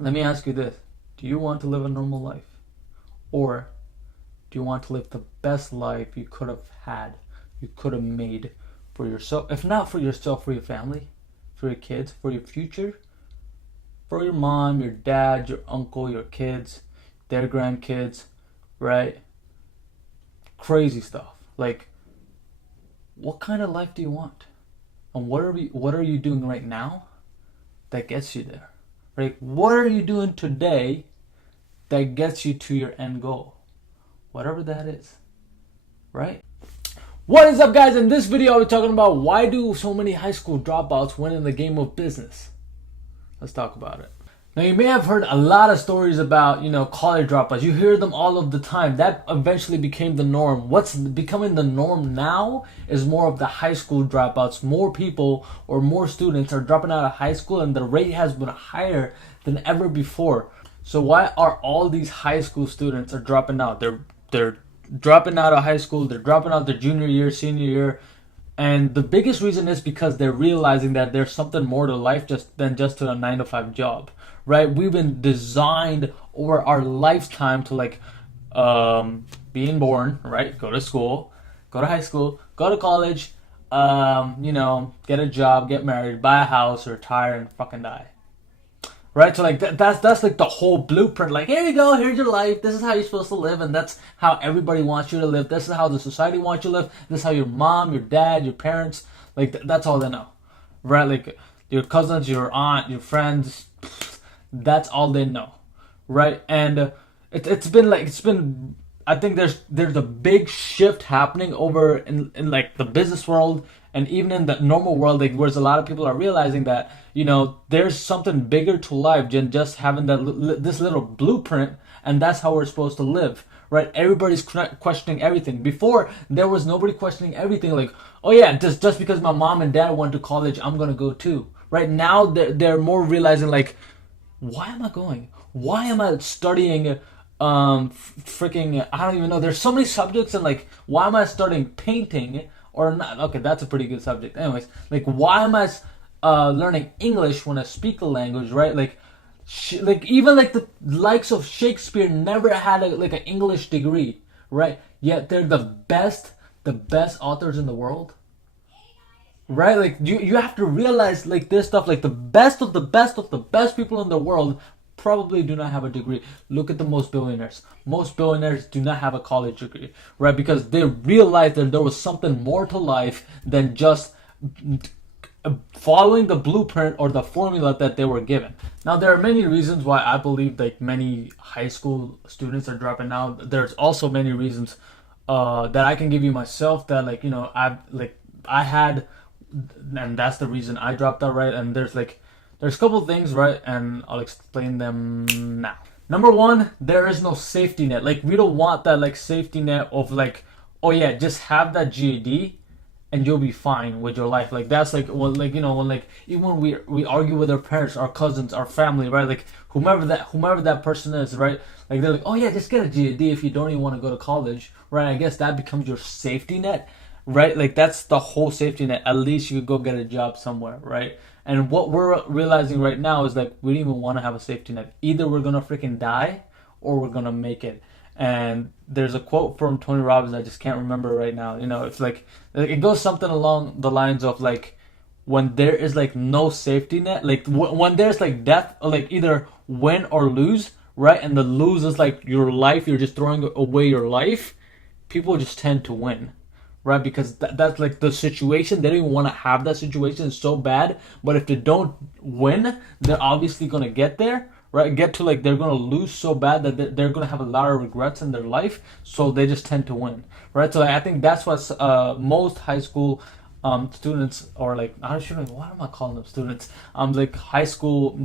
Let me ask you this. Do you want to live a normal life? Or do you want to live the best life you could have had, you could have made for yourself? If not for yourself, for your family, for your kids, for your future, for your mom, your dad, your uncle, your kids, their grandkids, right? Crazy stuff. Like, what kind of life do you want? And what are you doing right now that gets you there? Right? What are you doing today that gets you to your end goal? Whatever that is. Right? What is up, guys? In this video, we're talking about why do so many high school dropouts win in the game of business. Let's talk about it. Now, you may have heard a lot of stories about, college dropouts. You hear them all of the time. That eventually became the norm. What's becoming the norm now is more of the high school dropouts. More people or more students are dropping out of high school, and the rate has been higher than ever before. So why are all these high school students are dropping out? They're dropping out of high school. They're dropping out their junior year, senior year. And the biggest reason is because they're realizing that there's something more to life than just a 9-to-5 job, right? We've been designed over our lifetime to being born, right? Go to school, go to high school, go to college, get a job, get married, buy a house, retire, and fucking die. Right, so that's like the whole blueprint. Like, here you go, here's your life. This is how you're supposed to live, and that's how everybody wants you to live. This is how the society wants you to live. This is how your mom, your dad, your parents, that's all they know, right? Like your cousins, your aunt, your friends, that's all they know, right? And it's been. I think there's a big shift happening over in like the business world and even in the normal world, where a lot of people are realizing that there's something bigger to life than just having this little blueprint, and that's how we're supposed to live, right? Everybody's questioning everything. Before, there was nobody questioning everything. Like, oh yeah, just because my mom and dad went to college, I'm gonna go too. Right now, they're more realizing like, why am I going? Why am I studying? Freaking, I don't even know. There's so many subjects, and like, why am I studying painting or not? Okay, that's a pretty good subject. Anyways, like, why am I learning English when I speak a language, right? Like even like the likes of Shakespeare never had an English degree, right? Yet they're the best authors in the world, right? Like you have to realize like this stuff, like the best of the best of the best people in the world probably do not have a degree. Look at the most billionaires. Most billionaires do not have a college degree, right? Because they realized that there was something more to life than just following the blueprint or the formula that they were given. Now, there are many reasons why I believe like many high school students are dropping out. There's also many reasons that I can give you myself that I had, and that's the reason I dropped out, right? And there's a couple of things, right? And I'll explain them now. Number one, there is no safety net. Like, we don't want that safety net of oh yeah, just have that GED and you'll be fine with your life. Like, that's even when we argue with our parents, our cousins, our family, right? Like whomever that person is, right? Like, they're like, oh yeah, just get a GED if you don't even want to go to college, right? I guess that becomes your safety net, right? Like, that's the whole safety net. At least you could go get a job somewhere, right? And what we're realizing right now is that we don't even want to have a safety net. Either we're gonna freaking die or we're gonna make it. And there's a quote from Tony Robbins, I just can't remember right now. It's like it goes something along the lines of like, when there is no safety net, when there's death, or either win or lose, right? And the lose is your life, you're just throwing away your life. People just tend to win, right? Because that's the situation. They don't even want to have that situation. It's so bad. But if they don't win, they're obviously going to get there, right? Get to they're going to lose so bad that they're going to have a lot of regrets in their life. So they just tend to win, right? So I think that's what most high school students, or what am I calling them, students? High school,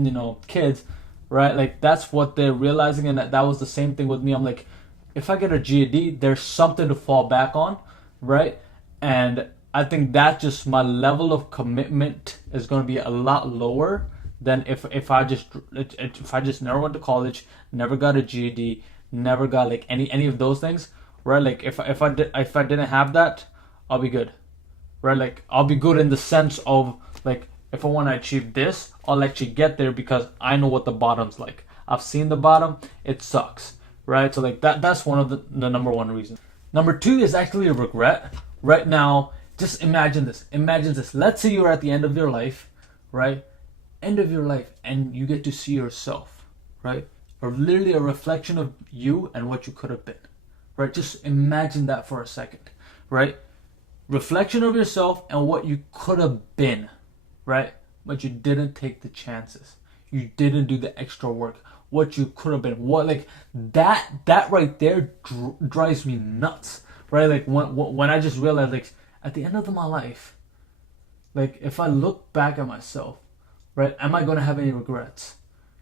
kids, right? That's what they're realizing. And that was the same thing with me. I'm like, if I get a GED, there's something to fall back on, right? And I think that just my level of commitment is going to be a lot lower than if I just never went to college, never got a GED, never got any of those things, right? If I didn't have that, I'll be good, right? I'll be good in the sense of If I want to achieve this, I'll actually get there because I know what the bottom's like. I've seen the bottom. It sucks, right? So like that's one of the number one reasons. Number two is actually a regret. Right now, just imagine this. Imagine this. Let's say you're at the end of your life, right? End of your life, and you get to see yourself, right? Or literally a reflection of you and what you could have been, right? Just imagine that for a second, right? Reflection of yourself and what you could have been, right? But you didn't take the chances. You didn't do the extra work. What you could have been. What, like, that right there drives me nuts, right? Like when I just realized, like, at the end of my life, like, if I look back at myself, right, am I going to have any regrets?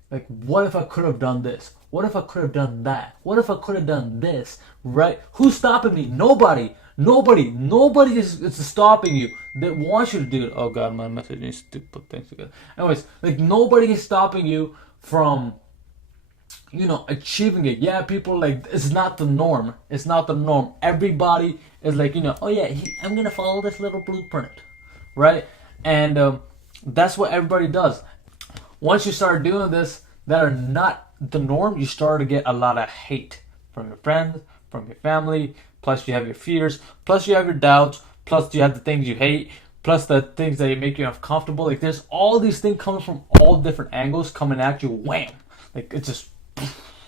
Like, what if I could have done this? What if I could have done that? What if I could have done this, right? Who's stopping me? Nobody is stopping you. They want you to do it. Oh God, my message needs to put things together. Anyways, like, nobody is stopping you from, achieving it. Yeah, people, like, it's not the norm. It's not the norm. Everybody is like, oh yeah, I'm gonna follow this little blueprint, right? And that's what everybody does. Once you start doing this that are not the norm, you start to get a lot of hate from your friends, from your family. Plus you have your fears. Plus you have your doubts. Plus you have the things you hate. Plus the things that make you uncomfortable. Like, there's all these things coming from all different angles coming at you. Wham! Like, it's just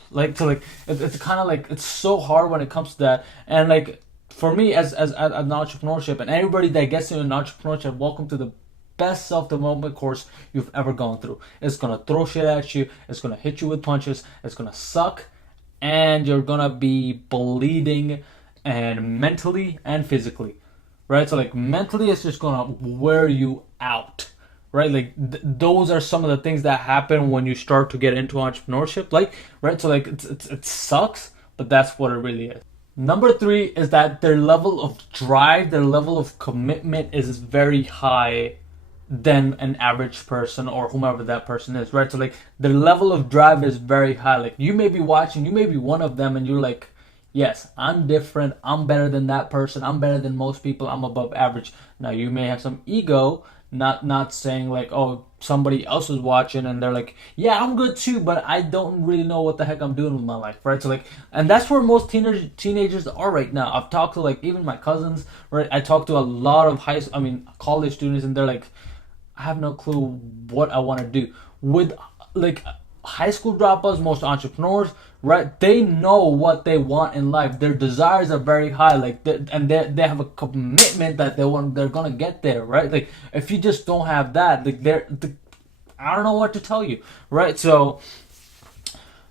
like, so like it's kind of like, it's so hard when it comes to that. And like, for me as an entrepreneurship, and everybody that gets into an entrepreneurship, welcome to the best self-development course you've ever gone through. It's gonna throw shit at you. It's gonna hit you with punches. It's gonna suck, and you're gonna be bleeding, and mentally and physically, right? So like, mentally, it's just gonna wear you out, right? Like, those are some of the things that happen when you start to get into entrepreneurship, like, right? So like, it sucks, but that's what it really is. Number three is that their level of drive, their level of commitment is very high than an average person or whomever that person is, right? So like, their level of drive is very high. Like, you may be watching, you may be one of them, and you're like, yes, I'm different, I'm better than that person, I'm better than most people, I'm above average. Now, you may have some ego, not saying like, oh, somebody else is watching and they're like, yeah, I'm good too, but I don't really know what the heck I'm doing with my life, right? So like, and that's where most teenagers are right now. I've talked to, like, even my cousins, right? I talked to a lot of college students, and they're like, I have no clue what I want to do. With like high school dropouts, most entrepreneurs, right? They know what they want in life. Their desires are very high, like, they have a commitment that they're gonna get there, right? Like, if you just don't have that, like, I don't know what to tell you, right? So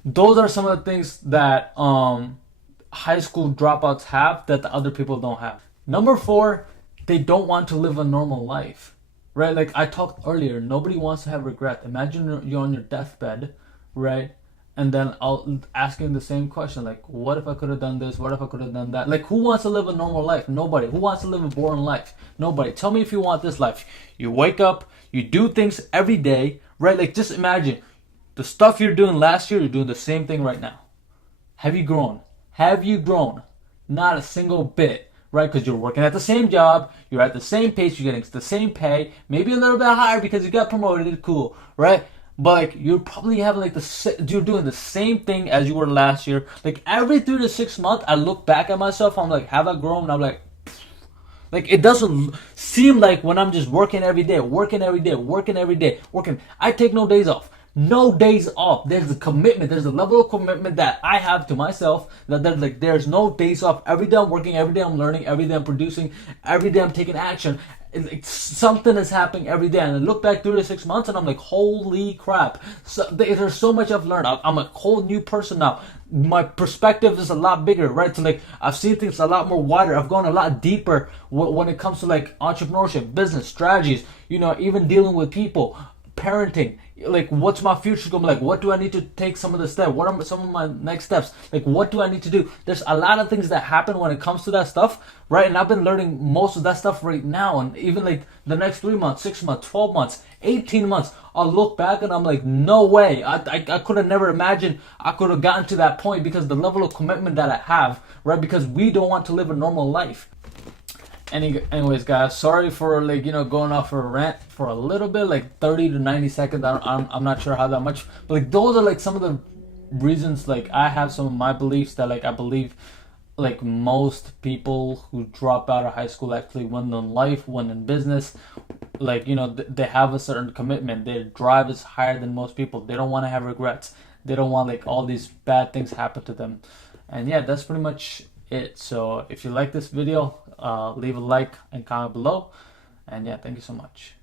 those are some of the things that high school dropouts have that the other people don't have. Number four, they don't want to live a normal life. Right, like I talked earlier, nobody wants to have regret. Imagine you're on your deathbed, right? And then I'll ask you the same question, like, what if I could have done this? What if I could have done that? Like, who wants to live a normal life? Nobody. Who wants to live a boring life? Nobody. Tell me if you want this life. You wake up, you do things every day, right? Like, just imagine the stuff you're doing last year, you're doing the same thing right now. Have you grown? Have you grown? Not a single bit. Right, because you're working at the same job, you're at the same pace, you're getting the same pay, maybe a little bit higher because you got promoted, cool, right? But like, you're probably having like you're doing the same thing as you were last year. Like, every 3 to 6 months, I look back at myself, I'm like, have I grown? And I'm like, it doesn't seem like when I'm just working every day, I take no days off. No days off. There's a commitment. There's a level of commitment that I have to myself that there's no days off. Every day I'm working, every day I'm learning, every day I'm producing, every day I'm taking action. Something is happening every day. And I look back 3 to 6 months and I'm like, holy crap. So, there's so much I've learned. I'm a whole new person now. My perspective is a lot bigger, right? So like, I've seen things a lot more wider. I've gone a lot deeper when it comes to like entrepreneurship, business, strategies, even dealing with people, parenting. Like, what's my future gonna be like? What do I need to take some of the steps? What are some of my next steps? Like, what do I need to do? There's a lot of things that happen when it comes to that stuff, right? And I've been learning most of that stuff right now. And even like the next 3 months, 6 months, 12 months, 18 months, I'll look back and I'm like, no way. I could have never imagined I could have gotten to that point because the level of commitment that I have, right? Because we don't want to live a normal life. Anyways, guys, sorry for like going off for a rant for a little bit, like 30 to 90 seconds. I'm not sure how that much, but like those are like some of the reasons. Like I have some of my beliefs that like I believe like most people who drop out of high school actually win in life, win in business. Like they have a certain commitment. Their drive is higher than most people. They don't want to have regrets. They don't want like all these bad things happen to them. And yeah, that's pretty much it. So if you like this video, leave a like and comment below. And yeah, thank you so much.